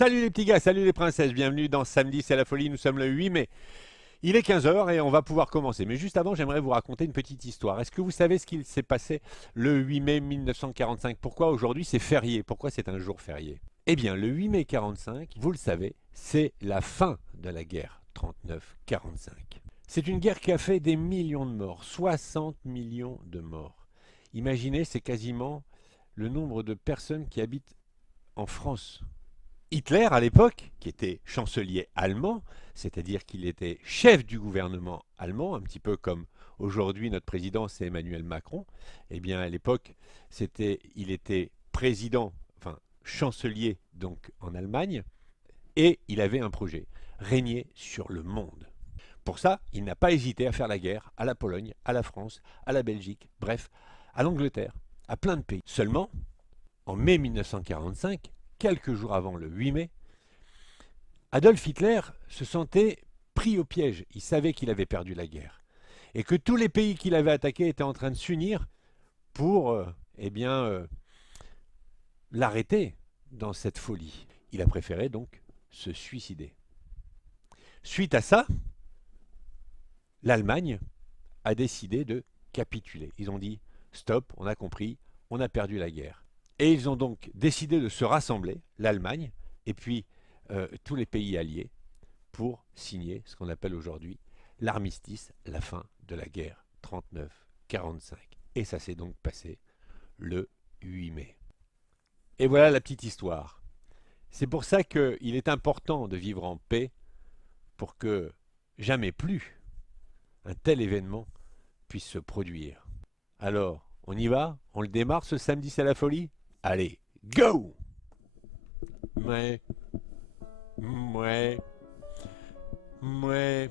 Salut les petits gars, salut les princesses, bienvenue dans Samedi c'est la folie, nous sommes le 8 mai. Il est 15 heures et on va pouvoir commencer. Mais juste avant, j'aimerais vous raconter une petite histoire. Est-ce que vous savez ce qu'il s'est passé le 8 mai 1945? Pourquoi aujourd'hui c'est férié? Pourquoi c'est un jour férié? Eh bien, le 8 mai 45, vous le savez, c'est la fin de la guerre 39-45. C'est une guerre qui a fait des millions de morts, 60 millions de morts. Imaginez, c'est quasiment le nombre de personnes qui habitent en France. Hitler, à l'époque, qui était chancelier allemand, c'est-à-dire qu'il était chef du gouvernement allemand, un petit peu comme aujourd'hui notre président c'est Emmanuel Macron, eh bien à l'époque il était président, enfin chancelier donc en Allemagne, et il avait un projet, régner sur le monde. Pour ça, il n'a pas hésité à faire la guerre à la Pologne, à la France, à la Belgique, bref, à l'Angleterre, à plein de pays. Seulement, en mai 1945, quelques jours avant le 8 mai, Adolf Hitler se sentait pris au piège. Il savait qu'il avait perdu la guerre et que tous les pays qu'il avait attaqués étaient en train de s'unir pour l'arrêter dans cette folie. Il a préféré donc se suicider. Suite à ça, l'Allemagne a décidé de capituler. Ils ont dit « Stop, on a compris, on a perdu la guerre ». Et ils ont donc décidé de se rassembler, l'Allemagne, et puis tous les pays alliés, pour signer ce qu'on appelle aujourd'hui l'armistice, la fin de la guerre 39-45. Et ça s'est donc passé le 8 mai. Et voilà la petite histoire. C'est pour ça qu'il est important de vivre en paix pour que jamais plus un tel événement puisse se produire. Alors, on y va? On le démarre ce samedi, c'est la folie? Allez, go! Ouais, ouais, ouais,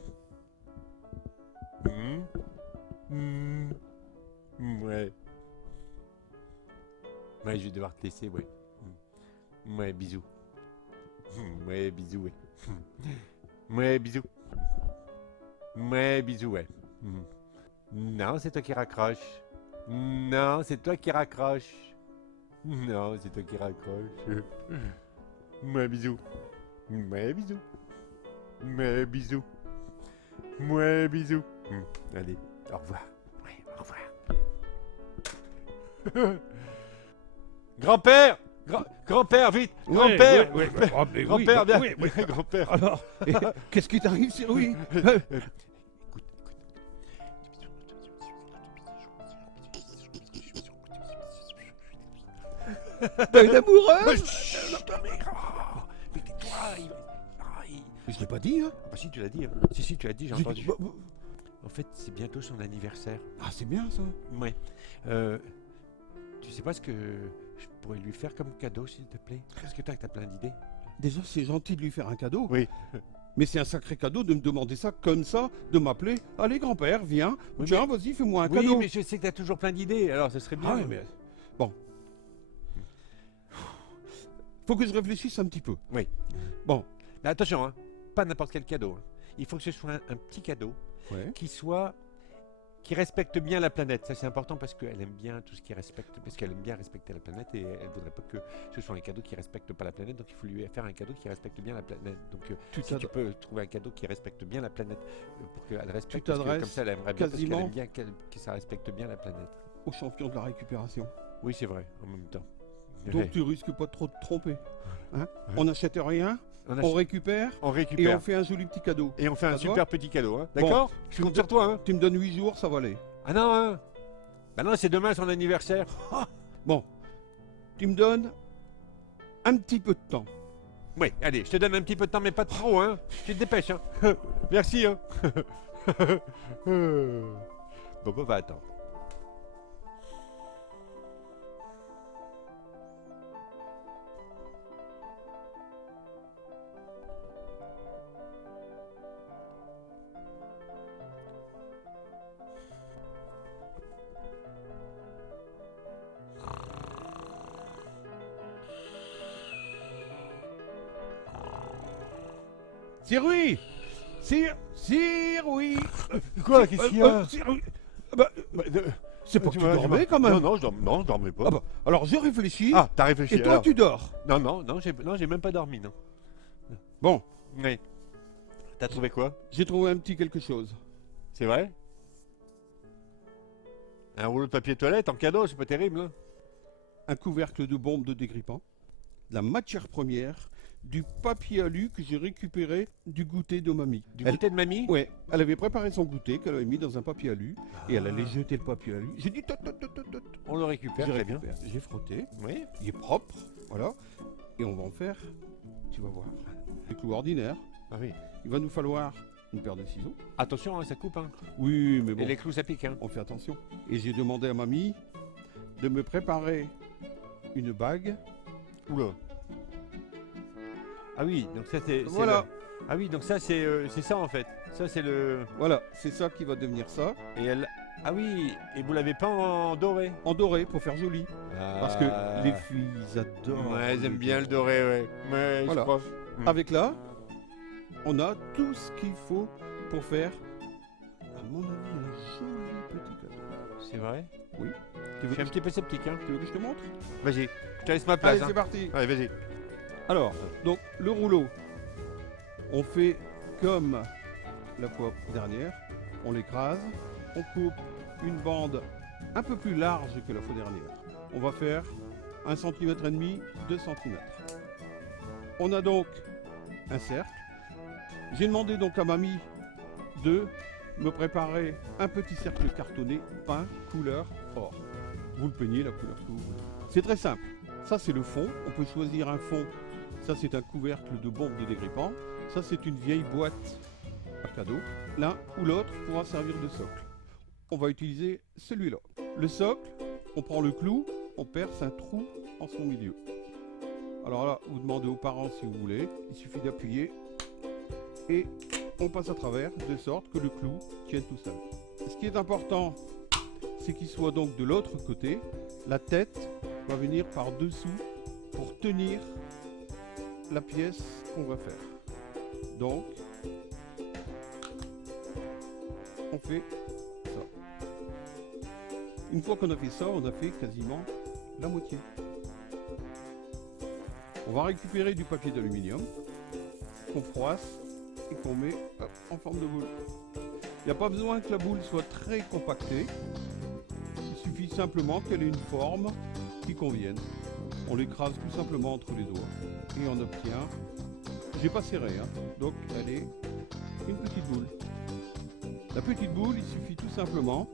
ouais. Ouais, je vais devoir te laisser, ouais. Ouais, bisous. Ouais, bisous, ouais. Ouais, bisous. Ouais, bisous, ouais. Non, c'est toi qui raccroches. Non, c'est toi qui raccroches. Non, c'est toi qui raccroches. Moi, bisous. Moi, bisous. Moi, bisous. Moi, bisous. Allez, au revoir. Ouais, au revoir. Grand-père! Grand-père, vite! Grand-père! Oui, Grand-père, viens! oui. Grand-père! Alors, qu'est-ce qui t'arrive, Louis? T'as une amoureuse? Mais tais-toi! Je l'ai pas dit, hein? Bah si, tu l'as dit. Hein. Si, tu l'as dit, j'ai entendu. En fait, c'est bientôt son anniversaire. Ah, c'est bien, ça. Ouais. Tu sais pas ce que je pourrais lui faire comme cadeau, s'il te plaît? Parce que toi, t'as plein d'idées. Déjà, c'est gentil de lui faire un cadeau. Oui. Mais c'est un sacré cadeau de me demander ça comme ça, de m'appeler. Allez, grand-père, viens. Oui, Tiens, vas-y, fais-moi un Oui, cadeau. mais je sais que t'as toujours plein d'idées, alors ce serait bien. Ah, oui, mais... Bon. Faut que je réfléchisse un petit peu. Oui. Bon. Mais attention, hein, pas n'importe quel cadeau. Hein. Il faut que ce soit un petit cadeau Ouais. qui respecte bien la planète. Ça, c'est important parce qu'elle aime bien tout ce qui respecte, parce qu'elle aime bien respecter la planète et elle voudrait pas que ce soit un cadeau qui respecte pas la planète. Donc, il faut lui faire un cadeau qui respecte bien la planète. Donc, si tu peux trouver un cadeau qui respecte bien la planète pour qu'elle respecte, parce que comme ça, elle aimerait bien parce qu'elle aime bien que ça respecte bien la planète. Au champion de la récupération. Oui, c'est vrai, en même temps. Donc tu risques pas trop de te tromper. Hein? Ouais. On n'achète rien, on récupère on et récupère. on fait un joli petit cadeau. Et on fait un Ça te super petit cadeau, hein. D'accord? Je compte sur toi, hein. Tu me donnes 8 jours, ça va aller. Ah non, hein. Bah non, c'est demain son anniversaire. Bon, tu me donnes un petit peu de temps. Oui, allez, je te donne un petit peu de temps, mais pas trop, hein. Tu te dépêches, hein. Merci, hein. Bobo va attendre. Sir-oui! Oui! Quoi? Qu'est-ce qu'il y a? Sir-oui! Bah, c'est pas que tu dormais quand même. Non, non, je dormais pas. Ah bah, alors je réfléchis. Ah, t'as réfléchi Et toi alors. tu dors. Non, j'ai même pas dormi, non. Bon, Oui. T'as trouvé quoi? j'ai trouvé un petit quelque chose. C'est vrai? Un rouleau de papier toilette en cadeau, c'est pas terrible, hein? Un couvercle de bombe de dégrippant, de la matière première, du papier alu que j'ai récupéré du goûter de mamie. Du goûter de mamie? Ouais, elle avait préparé son goûter qu'elle avait mis dans un papier alu et elle allait Ah. jeter le papier alu. J'ai dit tot, tot, tot, tot, tot. On le récupère, J'ai très bien. récupéré, j'ai frotté, Oui. il est propre, voilà. Et on va en faire, tu vas voir, des clous ordinaires. Ah oui. Il va nous falloir une paire de ciseaux. Attention, hein, ça coupe, hein. Oui, mais bon, Et les clous, ça pique, hein. on fait attention. Et j'ai demandé à mamie de me préparer une bague. Oula. Ah oui, donc ça c'est. Voilà. Ah oui, donc ça c'est ça en fait. Ça c'est le. Voilà, c'est ça qui va devenir ça. Et elle. Ah oui, et vous l'avez peint en doré. En doré pour faire joli. Parce que les filles adorent. Ouais, elles aiment bien le doré, ouais. Ouais, Voilà. je crois. Avec là, on a tout ce qu'il faut pour faire, à mon avis, un joli petit cadeau. C'est vrai. Oui. Je suis un petit peu sceptique, hein. Tu veux que je te montre? Vas-y, je te laisse ma place. Allez, hein. c'est parti. Allez, vas-y. Alors, donc le rouleau, on fait comme la fois dernière, on l'écrase, on coupe une bande un peu plus large que la fois dernière. On va faire 1,5 cm, 2 cm. On a donc un cercle. J'ai demandé donc à mamie de me préparer un petit cercle cartonné peint couleur or. Vous le peignez la couleur que vous voulez. C'est très simple. Ça c'est le fond. On peut choisir un fond. Ça c'est un couvercle de bombe de dégrippant. Ça c'est une vieille boîte à cadeau. L'un ou l'autre pourra servir de socle. On va utiliser celui-là. Le socle, on prend le clou, on perce un trou en son milieu. Alors là, vous demandez aux parents si vous voulez. Il suffit d'appuyer et on passe à travers de sorte que le clou tienne tout seul. Ce qui est important, c'est qu'il soit donc de l'autre côté. La tête va venir par dessous pour tenir la pièce qu'on va faire. Donc, on fait ça. Une fois qu'on a fait ça, on a fait quasiment la moitié. On va récupérer du papier d'aluminium qu'on froisse et qu'on met en forme de boule. Il n'y a pas besoin que la boule soit très compactée. Il suffit simplement qu'elle ait une forme qui convienne. On l'écrase tout simplement entre les doigts et on obtient, j'ai pas serré, hein, donc elle est une petite boule. La petite boule, il suffit tout simplement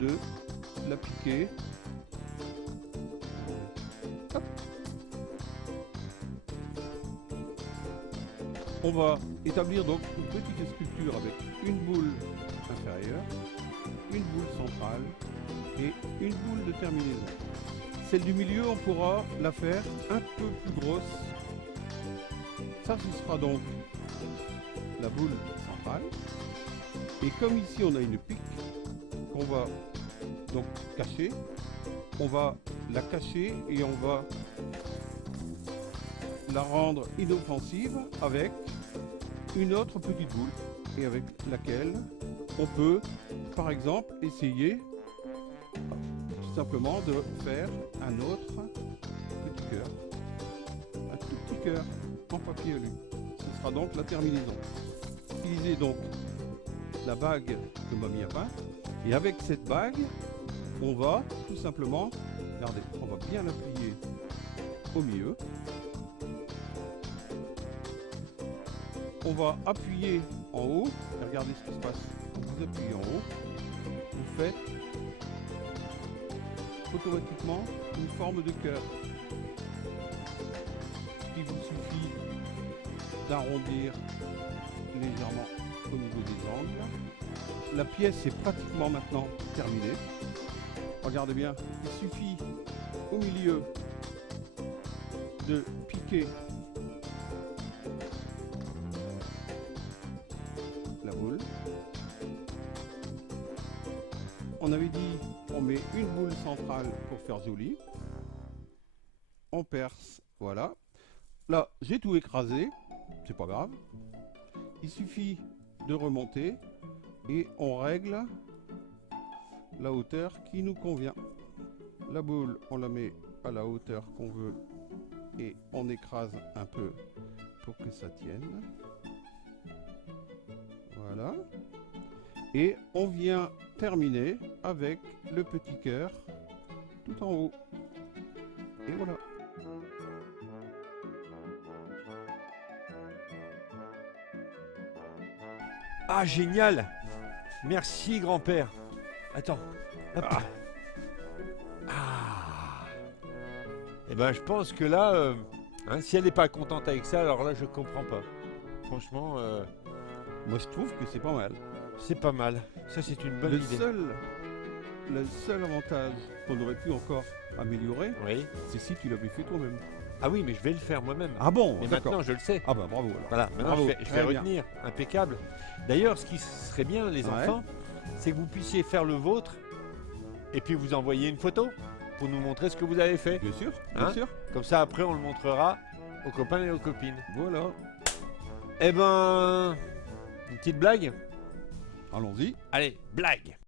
de la piquer. Hop. On va établir donc une petite sculpture avec une boule inférieure, une boule centrale et une boule de terminaison. Celle du milieu, on pourra la faire un peu plus grosse. Ça, ce sera donc la boule centrale. Et comme ici, on a une pique qu'on va donc cacher, on va la cacher et on va la rendre inoffensive avec une autre petite boule et avec laquelle on peut par exemple essayer tout simplement de faire un autre petit cœur, un tout petit cœur en papier alu. Ce sera donc la terminaison. Utilisez donc la bague que mamie a peinte et avec cette bague on va tout simplement, regardez, on va bien l'appuyer au milieu. On va appuyer en haut, et regardez ce qui se passe. Quand vous appuyez en haut, vous faites automatiquement une forme de cœur. Il vous suffit d'arrondir légèrement au niveau des angles. La pièce est pratiquement maintenant terminée. Regardez bien, il suffit au milieu de piquer la boule. On avait dit on met une boule centrale pour faire joli. On perce, voilà. Là, j'ai tout écrasé, c'est pas grave. Il suffit de remonter et on règle la hauteur qui nous convient. La boule, on la met à la hauteur qu'on veut et on écrase un peu pour que ça tienne. Voilà. Et on vient terminer avec le petit cœur tout en haut. Et voilà. Ah, génial! Merci, grand-père. Attends. Hop. Ah. Ah. Eh ben, je pense que là, si elle n'est pas contente avec ça, alors là, je comprends pas. Franchement, Moi je trouve que c'est pas mal. c'est pas mal. Ça, c'est une bonne Le idée. seul avantage qu'on aurait pu encore améliorer, Oui. c'est si tu l'avais fait toi-même. Ah oui, mais je vais le faire moi-même. Ah bon, Mais d'accord. maintenant, je le sais. Ah bah bravo alors. Voilà, maintenant Bravo, je vais très bien. retenir. Impeccable. D'ailleurs, ce qui serait bien, les Ouais. enfants, c'est que vous puissiez faire le vôtre et puis vous envoyer une photo pour nous montrer ce que vous avez fait. Bien sûr, bien Hein? sûr. Comme ça, après, on le montrera aux copains et aux copines. Voilà. Eh ben, une petite blague? Allons-y. Allez, blague!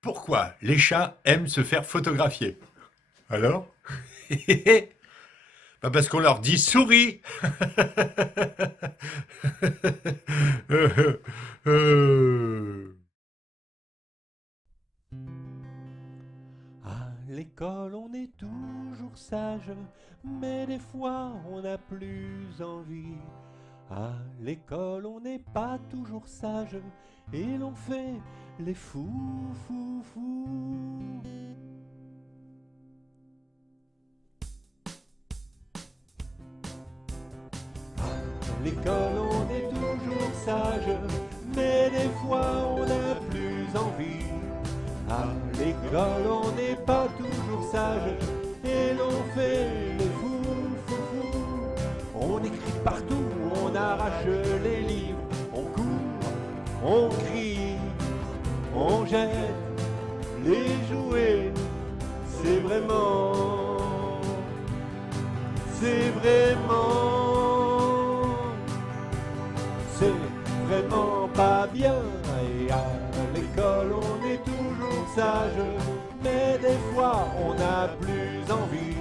Pourquoi les chats aiment se faire photographier? Alors? Bah parce qu'on leur dit souris. À l'école, on est toujours sage, mais des fois, on n'a plus envie. À l'école, on n'est pas toujours sage, et l'on fait les fous, fous, fous. À l'école, on est toujours sage, mais des fois, on n'a plus envie. À l'école, on n'est pas toujours sage, et l'on fait les fous, fous, fous. On écrit partout, on arrache les livres, on court, on crie, on jette les jouets. C'est vraiment pas bien. Et à l'école, on est toujours sage, mais des fois, on n'a plus envie.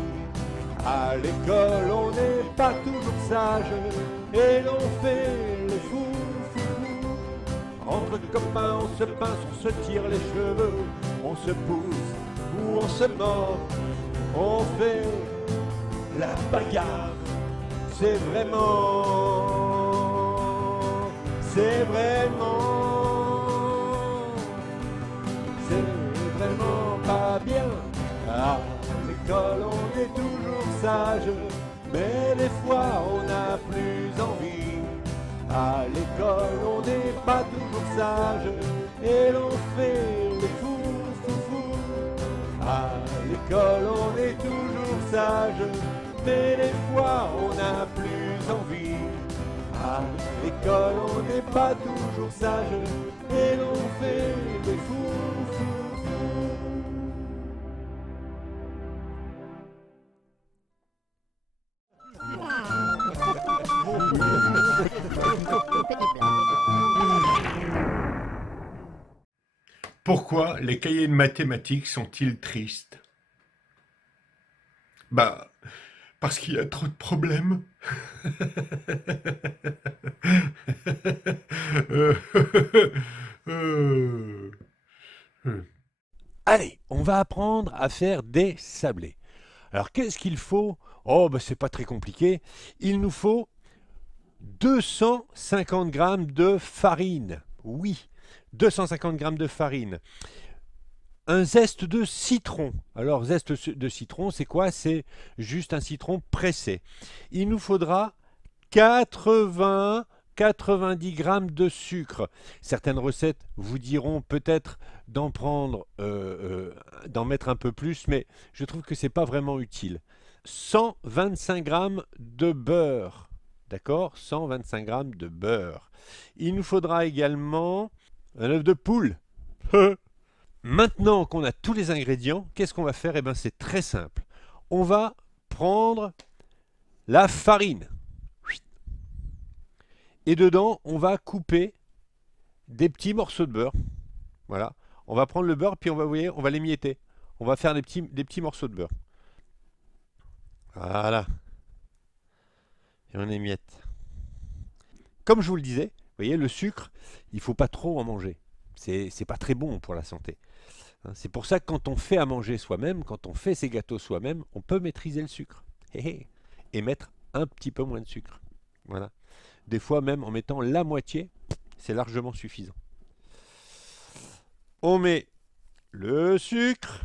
À l'école, on n'est pas toujours sage, et l'on fait les fous, fous, fous. Entre copains, on se pince, on se tire les cheveux, on se pousse ou on se mord, on fait la bagarre. C'est vraiment pas bien. À l'école, on est toujours sage, mais des fois, on n'a plus envie. À l'école, on n'est pas toujours sage, et l'on fait les fous, fous, fous. À l'école, on est toujours sage, mais des fois, on n'a plus envie. À l'école, on n'est pas toujours sage, et l'on fait les fous, fous, fous. Pourquoi les cahiers de mathématiques sont-ils tristes? Bah, parce qu'il y a trop de problèmes. Allez, on va apprendre à faire des sablés. Alors qu'est-ce qu'il faut? Oh, ben c'est pas très compliqué. Il nous faut 250 grammes de farine. Oui, 250 grammes de farine. Un zeste de citron. Alors, zeste de citron, c'est quoi? C'est juste un citron pressé. Il nous faudra 90 grammes de sucre. Certaines recettes vous diront peut-être d'en mettre un peu plus, mais je trouve que c'est pas vraiment utile. 125 grammes de beurre. D'accord? 125 grammes de beurre. Il nous faudra également un œuf de poule. Maintenant qu'on a tous les ingrédients, qu'est-ce qu'on va faire? Eh bien, c'est très simple. On va prendre la farine. Et dedans, on va couper des petits morceaux de beurre. Voilà. On va prendre le beurre, puis on va l'émietter. on va faire des petits morceaux de beurre. Voilà. Et on émiette. Comme je vous le disais, vous voyez, le sucre, il ne faut pas trop en manger. C'est pas très bon pour la santé. C'est pour ça que quand on fait à manger soi-même, quand on fait ses gâteaux soi-même, on peut maîtriser le sucre. Et mettre un petit peu moins de sucre. Voilà. Des fois même en mettant la moitié, c'est largement suffisant. On met le sucre,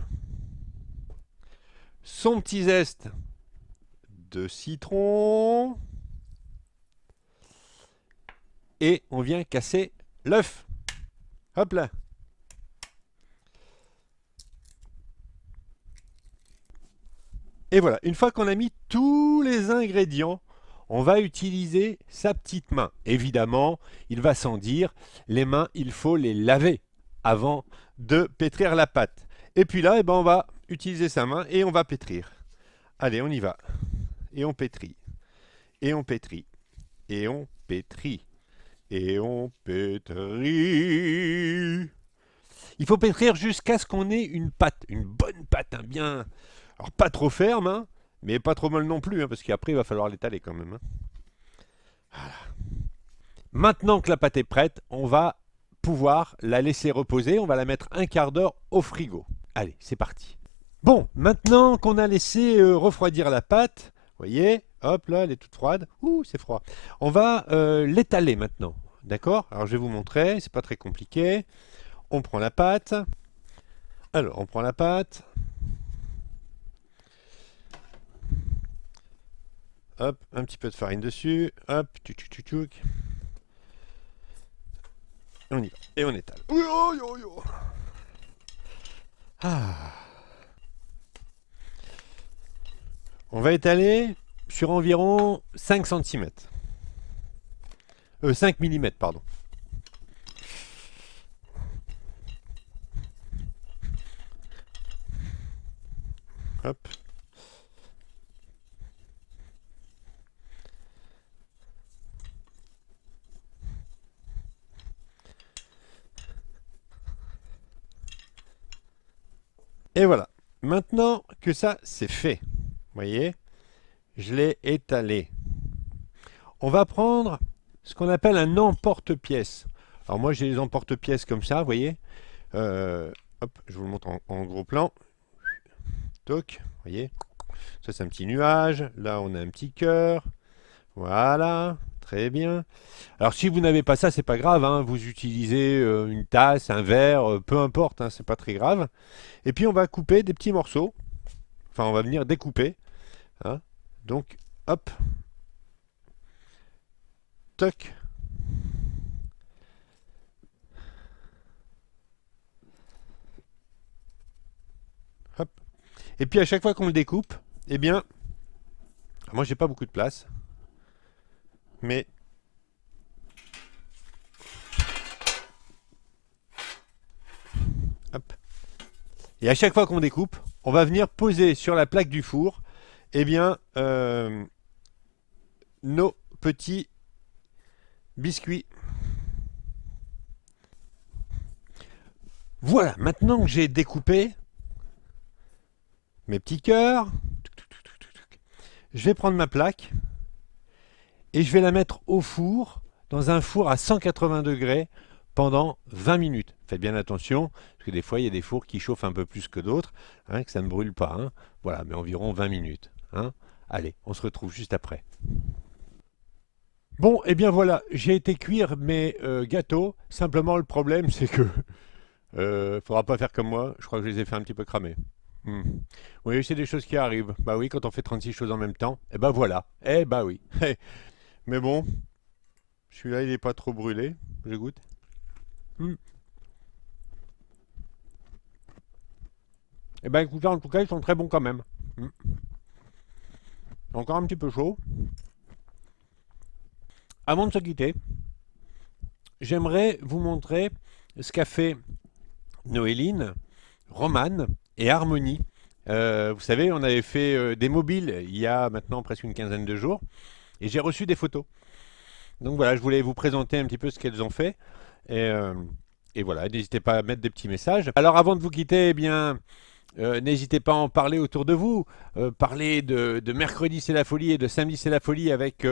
son petit zeste de citron, et on vient casser l'œuf. Hop là. Et voilà, une fois qu'on a mis tous les ingrédients, on va utiliser sa petite main. Évidemment, il va sans dire, les mains, il faut les laver avant de pétrir la pâte. Et puis là, on va utiliser sa main et on va pétrir. Allez, on y va. Et on pétrit. Et on pétrit. Et on pétrit. Et on pétrit. Il faut pétrir jusqu'à ce qu'on ait une pâte, une bonne pâte, bien. Alors pas trop ferme, mais pas trop molle non plus, parce qu'après il va falloir l'étaler quand même. Voilà. Maintenant que la pâte est prête, on va pouvoir la laisser reposer. On va la mettre un quart d'heure au frigo. Allez, c'est parti. Bon, maintenant qu'on a laissé refroidir la pâte, vous voyez, hop là, elle est toute froide. Ouh, c'est froid. On va l'étaler maintenant. D'accord? Alors je vais vous montrer, c'est pas très compliqué. On prend la pâte. Alors, on prend la pâte. Hop, un petit peu de farine dessus. Hop, tchouk. On y va. Et on étale. Ah. On va étaler sur environ 5 cm. 5 mm, pardon. Hop. Et voilà. Maintenant que ça c'est fait, vous voyez, je l'ai étalé. On va prendre ce qu'on appelle un emporte-pièce. Alors moi j'ai les emporte-pièces comme ça, vous voyez. Hop, je vous le montre en gros plan. Toc, vous voyez. Ça c'est un petit nuage. Là on a un petit cœur. Voilà, très bien. Alors si vous n'avez pas ça, c'est pas grave. Vous utilisez une tasse, un verre, peu importe, c'est pas très grave. Et puis on va couper des petits morceaux. Enfin, on va venir découper. Donc, hop. Toc. Hop. Et puis à chaque fois qu'on le découpe, eh bien, moi j'ai pas beaucoup de place, mais hop. Et à chaque fois qu'on découpe, on va venir poser sur la plaque du four, eh bien, nos petits biscuits. Voilà, maintenant que j'ai découpé mes petits cœurs, je vais prendre ma plaque et je vais la mettre au four, dans un four à 180 degrés pendant 20 minutes. Faites bien attention, parce que des fois il y a des fours qui chauffent un peu plus que d'autres, que ça ne brûle pas. Voilà, mais environ 20 minutes. Allez, on se retrouve juste après. Bon, et bien voilà, j'ai été cuire mes gâteaux. Simplement, le problème, c'est que faudra pas faire comme moi. Je crois que je les ai fait un petit peu cramer. Oui, c'est des choses qui arrivent. Bah oui, quand on fait 36 choses en même temps, et ben voilà. Eh bah oui. Mais bon, celui-là, il n'est pas trop brûlé. Je goûte. Eh ben écoutez, en tout cas, ils sont très bons quand même. Encore un petit peu chaud. Avant de se quitter, j'aimerais vous montrer ce qu'a fait Noéline, Romane et Harmonie. Vous savez, on avait fait des mobiles il y a maintenant presque une quinzaine de jours et j'ai reçu des photos. Donc voilà, je voulais vous présenter un petit peu ce qu'elles ont fait. Et voilà, n'hésitez pas à mettre des petits messages. Alors avant de vous quitter, eh bien, N'hésitez pas à en parler autour de vous. Parlez de mercredi c'est la folie et de samedi c'est la folie avec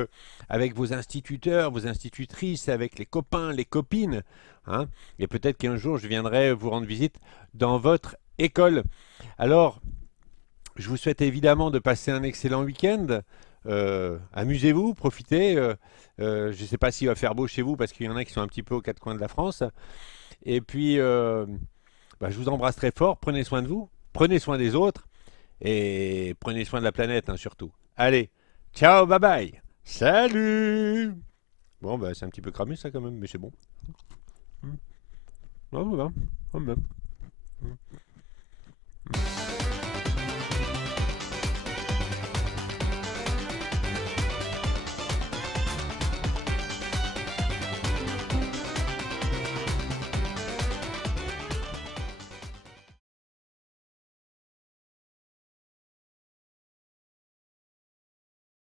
vos instituteurs, vos institutrices, avec les copains, les copines, hein. Et peut-être qu'un jour je viendrai vous rendre visite dans votre école. Alors, je vous souhaite évidemment de passer un excellent week-end. Amusez-vous, profitez. Je ne sais pas s'il va faire beau chez vous parce qu'il y en a qui sont un petit peu aux quatre coins de la France. Et puis, bah, je vous embrasse très fort. Prenez soin de vous, prenez soin des autres et prenez soin de la planète, hein, surtout. Allez, ciao, bye bye. Salut. Bon, bah, c'est un petit peu cramé ça quand même, mais c'est bon. Ah, voilà, quand même.